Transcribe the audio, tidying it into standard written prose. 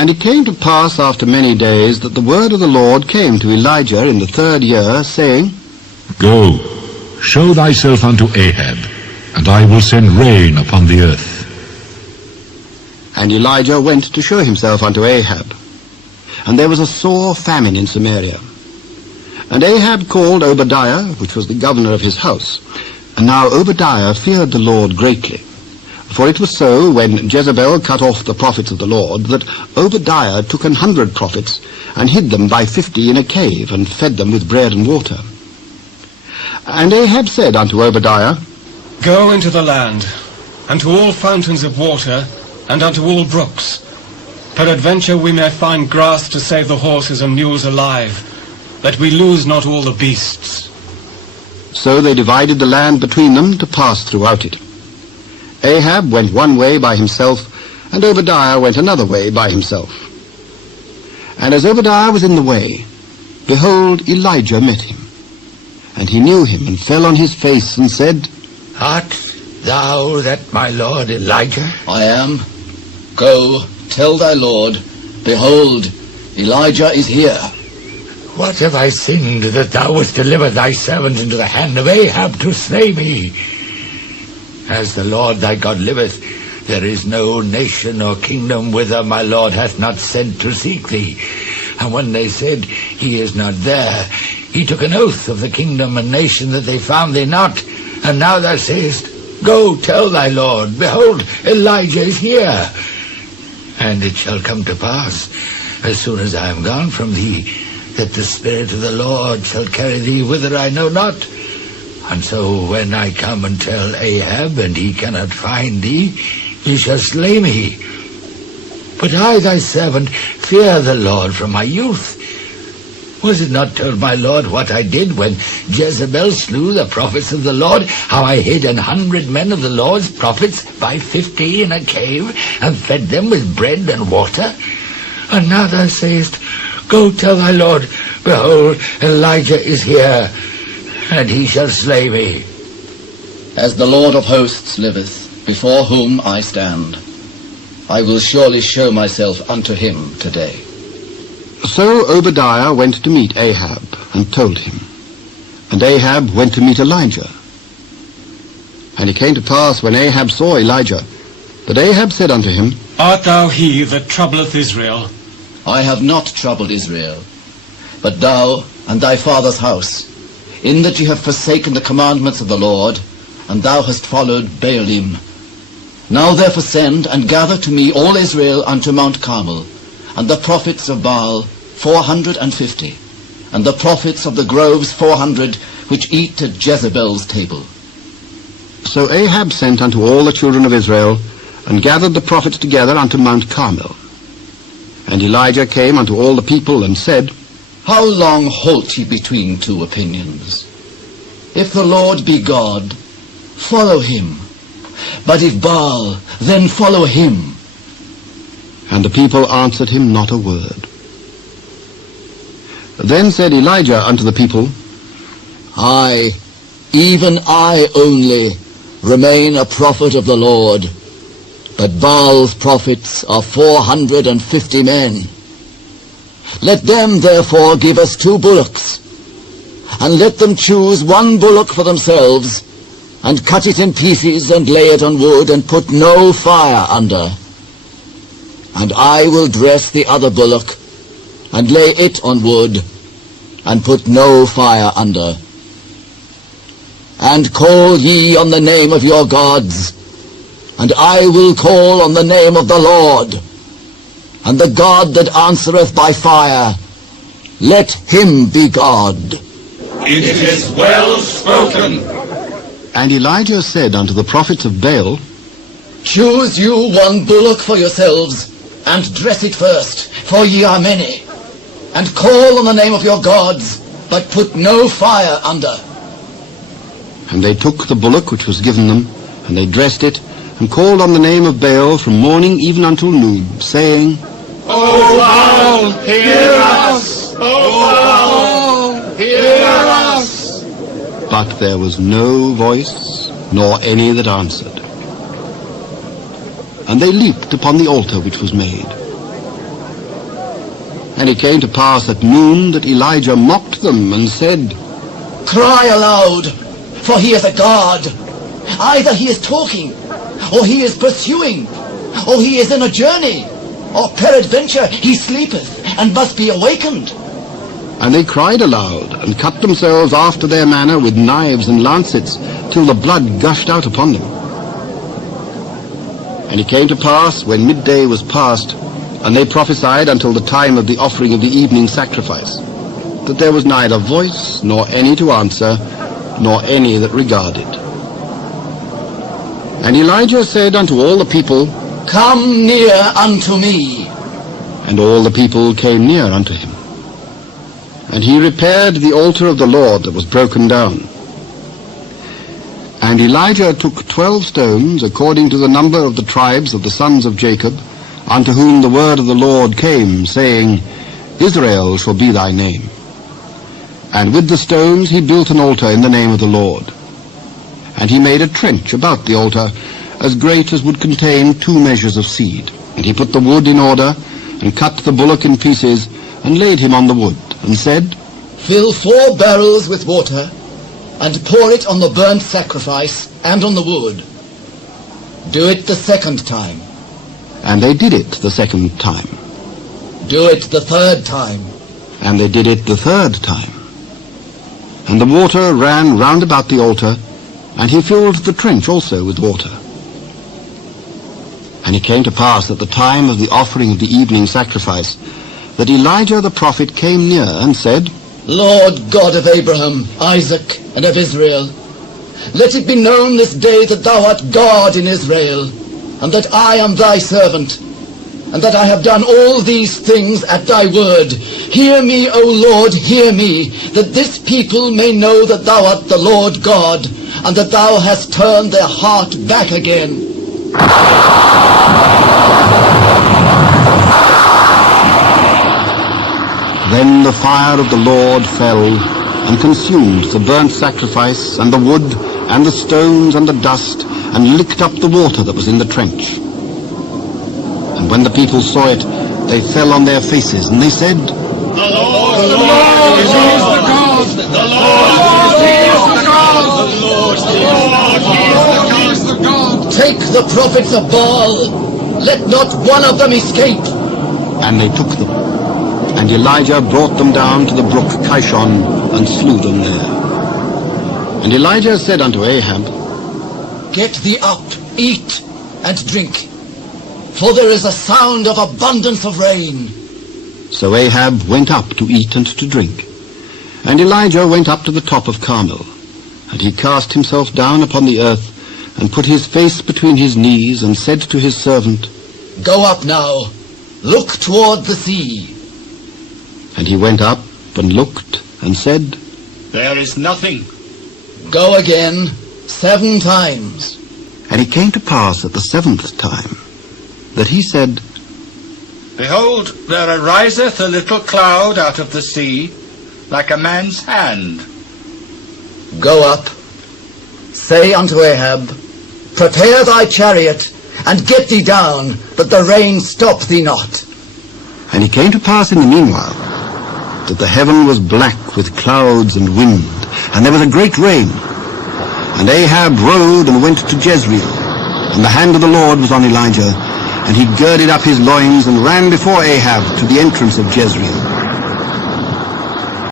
And it came to pass after many days that the word of the Lord came to Elijah in the 3rd year, saying, Go, show thyself unto Ahab, and I will send rain upon the earth. And Elijah went to show himself unto Ahab. And there was a sore famine in Samaria. And Ahab called Obadiah, which was the governor of his house. And now Obadiah feared the Lord greatly. For it was so, when Jezebel cut off the prophets of the Lord, that Obadiah took 100 prophets, and hid them by 50 in a cave, and fed them with bread and water. And Ahab said unto Obadiah, Go into the land, and to all fountains of water, and unto all brooks. Peradventure we may find grass to save the horses and mules alive, that we lose not all the beasts. So they divided the land between them to pass throughout it. Ahab went one way by himself, and Obadiah went another way by himself. And as Obadiah was in the way, behold, Elijah met him. And he knew him, and fell on his face, and said, Art thou that my lord Elijah? I am. Go, tell thy Lord, behold, Elijah is here. What have I sinned that thou wouldst deliver thy servant into the hand of Ahab to slay me? As the Lord thy God liveth, there is no nation or kingdom whither my Lord hath not sent to seek thee. And when they said, He is not there, he took an oath of the kingdom and nation that they found thee not. And now thou sayest, Go, tell thy Lord, behold, Elijah is here. And it shall come to pass, as soon as I am gone from thee, that the Spirit of the Lord shall carry thee whither I know not. And so when I come and tell Ahab, and he cannot find thee, he shall slay me. But I, thy servant, fear the Lord from my youth. Was it not told my Lord what I did when Jezebel slew the prophets of the Lord, how I hid 100 men of the Lord's prophets by 50 in a cave, and fed them with bread and water? And now thou sayest, Go tell thy Lord, behold, Elijah is here, and he shall slay me. As the Lord of hosts liveth, before whom I stand, I will surely show myself unto him today. So Obadiah went to meet Ahab, and told him. And Ahab went to meet Elijah. And it came to pass, when Ahab saw Elijah, that Ahab said unto him, Art thou he that troubleth Israel? I have not troubled Israel, but thou and thy father's house, in that ye have forsaken the commandments of the Lord, and thou hast followed Baalim. Now therefore send and gather to me all Israel unto Mount Carmel, and the prophets of Baal 450, and the prophets of the groves 400, which eat at Jezebel's table. So Ahab sent unto all the children of Israel, and gathered the prophets together unto Mount Carmel. And Elijah came unto all the people, and said, How long halt ye between two opinions? If the Lord be God, follow him. But if Baal, then follow him. And the people answered him not a word. Then said Elijah unto the people, I, even I only, remain a prophet of the Lord, but Baal's prophets are 450 men. Let them therefore give us 2 bullocks, and let them choose 1 bullock for themselves, and cut it in pieces, and lay it on wood, and put no fire under. And I will dress the other bullock, and lay it on wood, and put no fire under. And call ye on the name of your gods, and I will call on the name of the Lord. And the God that answereth by fire, let him be God. It is well spoken. And Elijah said unto the prophets of Baal, Choose you 1 bullock for yourselves, and dress it first, for ye are many. And call on the name of your gods, but put no fire under. And they took the bullock which was given them, and they dressed it, and called on the name of Baal from morning even until noon, saying, O Baal, hear us! O Baal, hear us! But there was no voice, nor any that answered. And they leaped upon the altar which was made. And it came to pass at noon that Elijah mocked them and said, Cry aloud, for he is a god. Either he is talking, or he is pursuing, or he is in a journey, or peradventure he sleepeth, and must be awakened. And they cried aloud, and cut themselves after their manner with knives and lancets, till the blood gushed out upon them. And it came to pass, when midday was past, and they prophesied until the time of the offering of the evening sacrifice, that there was neither voice, nor any to answer, nor any that regarded. And Elijah said unto all the people, Come near unto me. And all the people came near unto him. And he repaired the altar of the Lord that was broken down. And Elijah took 12 stones, according to the number of the tribes of the sons of Jacob, unto whom the word of the Lord came, saying, Israel shall be thy name. And with the stones he built an altar in the name of the Lord. And he made a trench about the altar, as great as would contain 2 measures of seed. And he put the wood in order, and cut the bullock in pieces, and laid him on the wood, and said, Fill 4 barrels with water, and pour it on the burnt sacrifice, and on the wood. Do it the 2nd time. And they did it the 2nd time. Do it the 3rd time. And they did it the 3rd time. And the water ran round about the altar, and he filled the trench also with water. And it came to pass at the time of the offering of the evening sacrifice, that Elijah the prophet came near and said, Lord God of Abraham, Isaac, and of Israel, let it be known this day that thou art God in Israel, and that I am thy servant, and that I have done all these things at thy word. Hear me, O Lord, hear me, that this people may know that thou art the Lord God, and that thou hast turned their heart back again. Then the fire of the Lord fell, and consumed the burnt sacrifice, and the wood, and the stones, and the dust, and licked up the water that was in the trench. And when the people saw it, they fell on their faces, and they said, The Lord is the God! The Lord is the God! Take the prophets of Baal, let not one of them escape. And they took them. And Elijah brought them down to the brook Kishon, and slew them there. And Elijah said unto Ahab, Get thee up, eat, and drink, for there is a sound of abundance of rain. So Ahab went up to eat and to drink. And Elijah went up to the top of Carmel, and he cast himself down upon the earth, and put his face between his knees, and said to his servant, Go up now, look toward the sea. And he went up and looked, and said, There is nothing. Go again 7 times. And it came to pass at the 7th time, that he said, Behold, there ariseth a little cloud out of the sea, like a man's hand. Go up, say unto Ahab, Prepare thy chariot, and get thee down, that the rain stop thee not. And it came to pass in the meanwhile, that the heaven was black with clouds and wind, and there was a great rain. And Ahab rode and went to Jezreel, and the hand of the Lord was on Elijah, and he girded up his loins and ran before Ahab to the entrance of Jezreel.